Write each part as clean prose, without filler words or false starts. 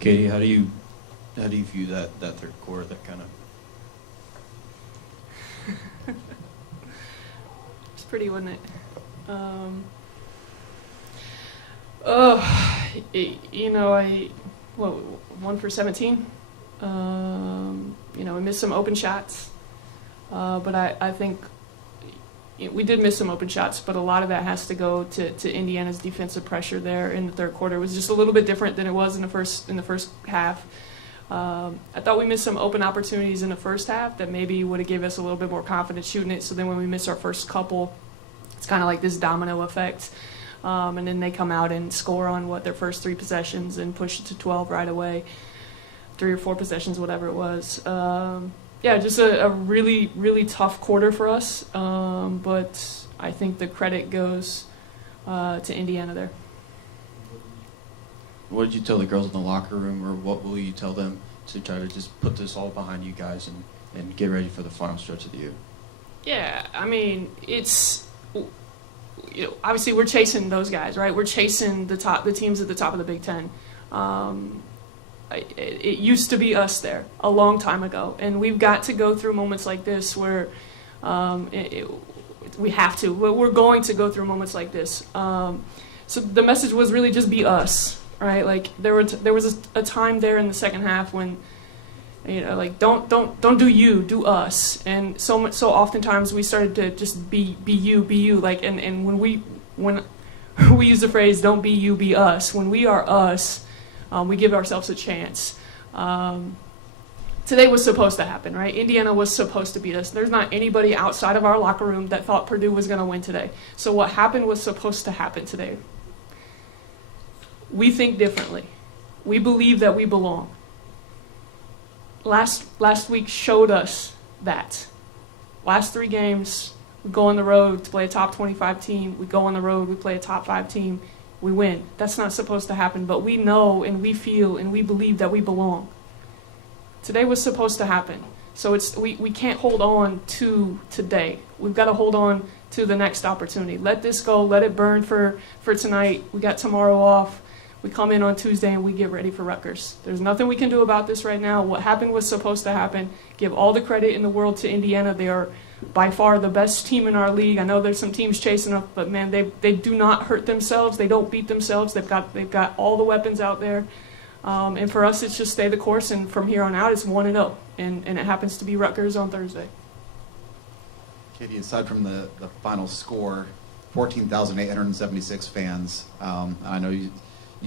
Katie, how do you view that third quarter? That kind of. It's pretty, wasn't it? I 1 for 17. We missed some open shots, but I think we did miss some open shots, but a lot of that has to go to Indiana's defensive pressure there in the third quarter. It was just a little bit different than it was in the first half. I thought we missed some open opportunities in the first half that maybe would have given us a little bit more confidence shooting it. So then when we miss our first couple, it's kind of like this domino effect. And then they come out and score on their first 3 possessions and push it to 12 right away, 3 or 4 possessions, whatever it was. Just a really, really tough quarter for us. But I think the credit goes to Indiana there. What did you tell the girls in the locker room, or what will you tell them to try to just put this all behind you guys and get ready for the final stretch of the year? Yeah, I mean, it's obviously we're chasing those guys, right? We're chasing the teams at the top of the Big Ten. It used to be us there a long time ago, and we've got to go through moments like this where we have to. We're going to go through moments like this. So the message was really just be us, right? Like there was a time there in the second half when don't do you, do us. And so oftentimes we started to just be you, like and when we use the phrase don't be you, be us. When we are us, we give ourselves a chance. Today was supposed to happen, right? Indiana was supposed to beat us. There's not anybody outside of our locker room that thought Purdue was going to win today. So what happened was supposed to happen today. We think differently. We believe that we belong. Last week showed us that. Last 3 games, we go on the road to play a top 25 team. We go on the road, we play a top 5 team. We win. That's not supposed to happen, but we know and we feel and we believe that we belong. Today was supposed to happen. So we can't hold on to today. We've got to hold on to the next opportunity. Let this go. Let it burn for tonight. We got tomorrow off. We come in on Tuesday and we get ready for Rutgers. There's nothing we can do about this right now. What happened was supposed to happen. Give all the credit in the world to Indiana. They are by far the best team in our league. I know there's some teams chasing them, but man, they do not hurt themselves. They don't beat themselves. They've got all the weapons out there. And for us, it's just stay the course, and from here on out, it's 1-0, and it happens to be Rutgers on Thursday. Katie, aside from the final score, 14,876 fans. I know you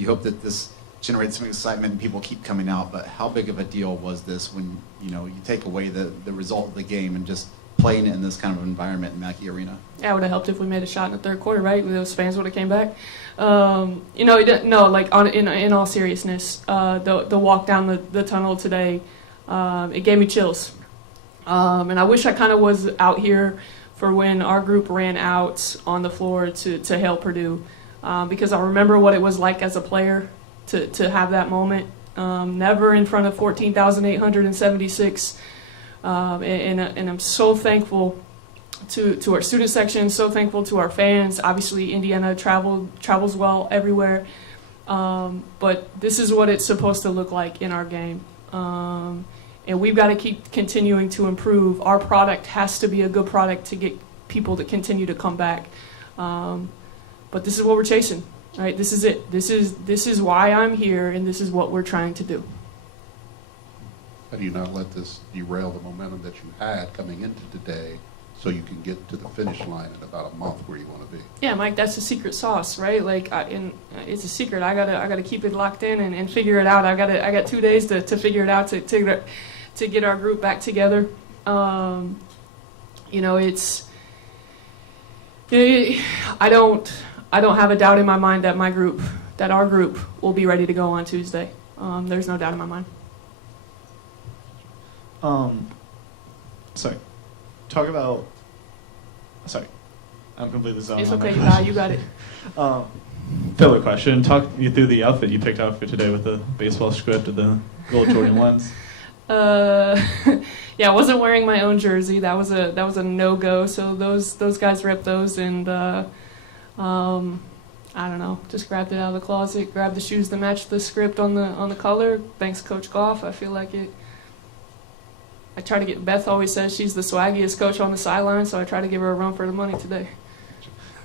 hope that this generates some excitement and people keep coming out, but how big of a deal was this when you take away the result of the game and just playing in this kind of environment in Mackey Arena? Yeah, it would have helped if we made a shot in the third quarter, right? Those fans would have came back. In all seriousness, the walk down the tunnel today, it gave me chills. And I wish I kind of was out here for when our group ran out on the floor to hail Purdue, because I remember what it was like as a player to have that moment. Never in front of 14,876. And I'm so thankful to our student section, so thankful to our fans. Obviously, Indiana travels well everywhere, but this is what it's supposed to look like in our game. And we've got to keep continuing to improve. Our product has to be a good product to get people to continue to come back. But this is what we're chasing, right? This is it. This is why I'm here, and this is what we're trying to do. How do you not let this derail the momentum that you had coming into today, so you can get to the finish line in about a month where you want to be? Yeah, Mike, that's the secret sauce, right? Like, it's a secret. I gotta keep it locked in and figure it out. I got 2 days to figure it out to get our group back together. I don't have a doubt in my mind that our group will be ready to go on Tuesday. There's no doubt in my mind. I'm completely zoned. It's okay, you got it. Filler question. Talk you through the outfit you picked out for today with the baseball script and the gold Jordan ones. Yeah, I wasn't wearing my own jersey. That was a no-go. So those guys ripped those, and I don't know, just grabbed it out of the closet, grabbed the shoes to match the script on the color. Thanks, Coach Goff. I feel like it. I try to get. Beth always says she's the swaggiest coach on the sideline, so I try to give her a run for the money today.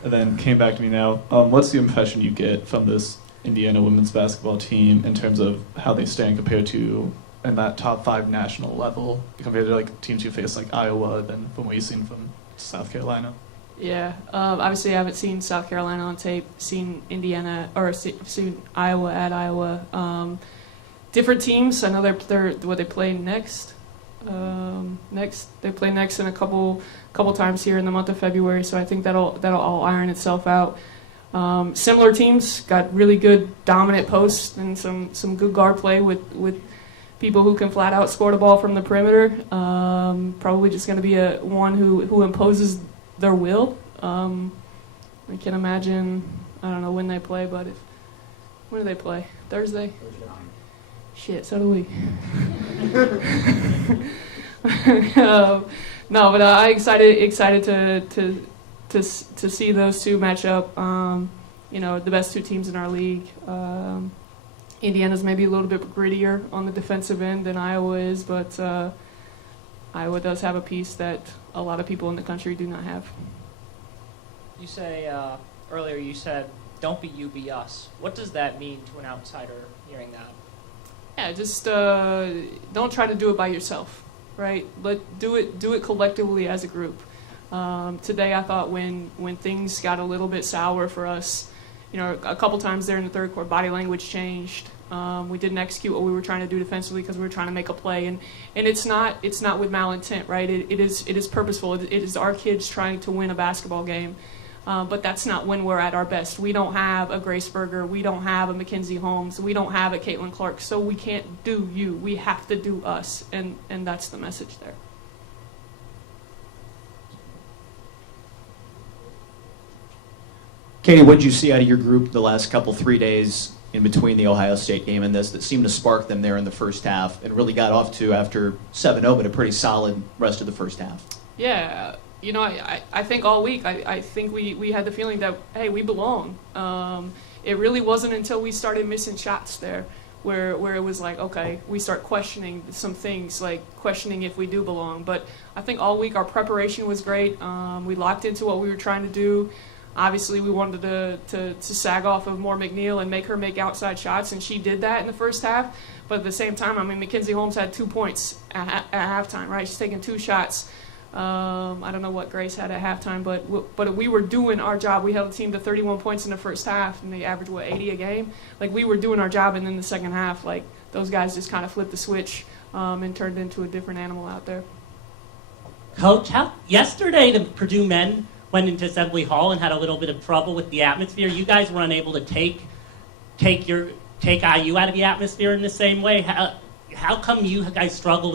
And then came back to me now. What's the impression you get from this Indiana women's basketball team in terms of how they stand compared to in that top 5 national level compared to like teams you face like Iowa, then from what you've seen from South Carolina? Yeah, obviously I haven't seen South Carolina on tape, seen Indiana, or seen Iowa at Iowa. Different teams. I know they're what they play next. They play next in a couple times here in the month of February, so I think that'll all iron itself out. Similar teams got really good dominant posts and some good guard play with people who can flat out score the ball from the perimeter. Probably just going to be one who imposes their will. I can imagine. I don't know when they play, but when do they play? Thursday. Shit, so do we. No, but I'm excited to see those two match up. The best two teams in our league. Indiana's maybe a little bit grittier on the defensive end than Iowa is, but Iowa does have a piece that a lot of people in the country do not have. You say earlier you said, "Don't be you, be us." What does that mean to an outsider hearing that? Yeah, just don't try to do it by yourself, right? Do it collectively as a group. Today, I thought when things got a little bit sour for us, a couple times there in the third quarter, body language changed. We didn't execute what we were trying to do defensively because we were trying to make a play, and it's not with malintent, right? It is purposeful. It is our kids trying to win a basketball game. But that's not when we're at our best. We don't have a Grace Berger. We don't have a Mackenzie Holmes. We don't have a Caitlin Clark. So we can't do you. We have to do us. And that's the message there. Katie, what did you see out of your group the last 3 days in between the Ohio State game and this that seemed to spark them there in the first half and really got off to, after 7-0, but a pretty solid rest of the first half? Yeah. I think all week, I think we had the feeling that, hey, we belong. It really wasn't until we started missing shots there where it was like, okay, we start questioning some things, like questioning if we do belong. But I think all week our preparation was great. We locked into what we were trying to do. Obviously, we wanted to sag off of Moore McNeil and make her make outside shots, and she did that in the first half. But at the same time, Mackenzie Holmes had 2 points at halftime, right? She's taking 2 shots. I don't know what Grace had at halftime, but we were doing our job. We held the team to 31 points in the first half, and they averaged, 80 a game? Like, we were doing our job, and then the second half, like, those guys just kind of flipped the switch and turned into a different animal out there. Coach, yesterday the Purdue men went into Assembly Hall and had a little bit of trouble with the atmosphere. You guys were unable to take IU out of the atmosphere in the same way. How come you guys struggled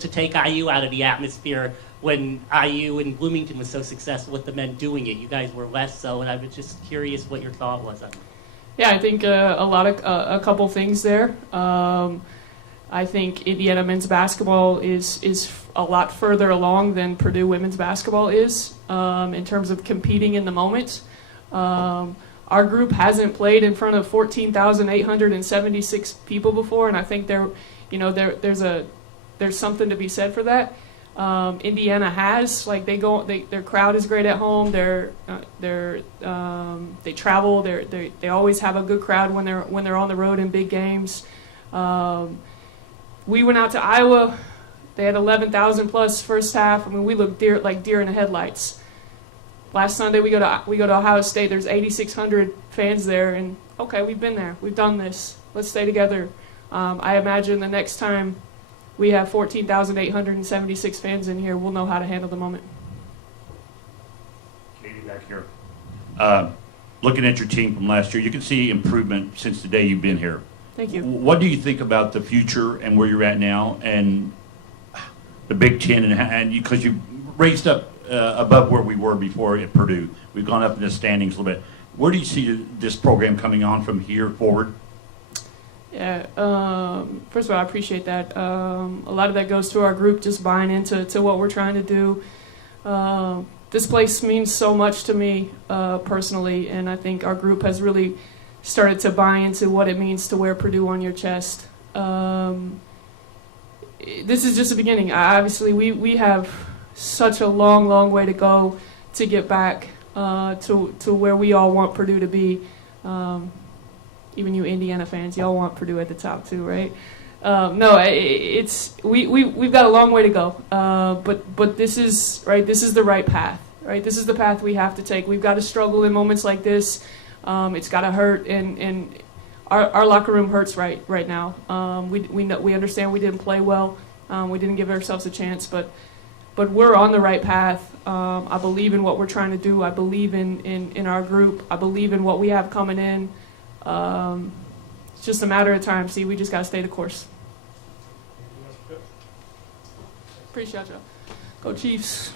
to take IU out of the atmosphere when IU and Bloomington was so successful with the men doing it? You guys were less so, and I was just curious what your thought was on it. Yeah, I think a couple things there. I think Indiana men's basketball is a lot further along than Purdue women's basketball is in terms of competing in the moment. Our group hasn't played in front of 14,876 people before, and I think there's something to be said for that. Indiana has, like, their crowd is great at home. They travel. They always have a good crowd when they're on the road in big games. We went out to Iowa. They had 11,000 plus first half. We looked like deer in the headlights. Last Sunday we go to Ohio State. There's 8,600 fans there, and okay, we've been there. We've done this. Let's stay together. I imagine the next time we have 14,876 fans in here, we'll know how to handle the moment. Katie, back here. Looking at your team from last year, you can see improvement since the day you've been here. Thank you. What do you think about the future and where you're at now and the Big Ten, and because you've raised up above where we were before at Purdue? We've gone up in the standings a little bit. Where do you see this program coming on from here forward? Yeah, first of all, I appreciate that. A lot of that goes to our group just buying into what we're trying to do. this place means so much to me personally, and I think our group has really started to buy into what it means to wear Purdue on your chest. This is just the beginning. Obviously, we have such a long way to go to get back to where we all want Purdue to be. Even you Indiana fans, y'all want Purdue at the top too, right? No, we've got a long way to go. But this is right. This is the right path, right? This is the path we have to take. We've got to struggle in moments like this. It's got to hurt, and our locker room hurts right now. We understand we didn't play well. We didn't give ourselves a chance, but we're on the right path. I believe in what we're trying to do. I believe in our group. I believe in what we have coming in. It's just a matter of time. See, we just got to stay the course. Appreciate you. Go Chiefs.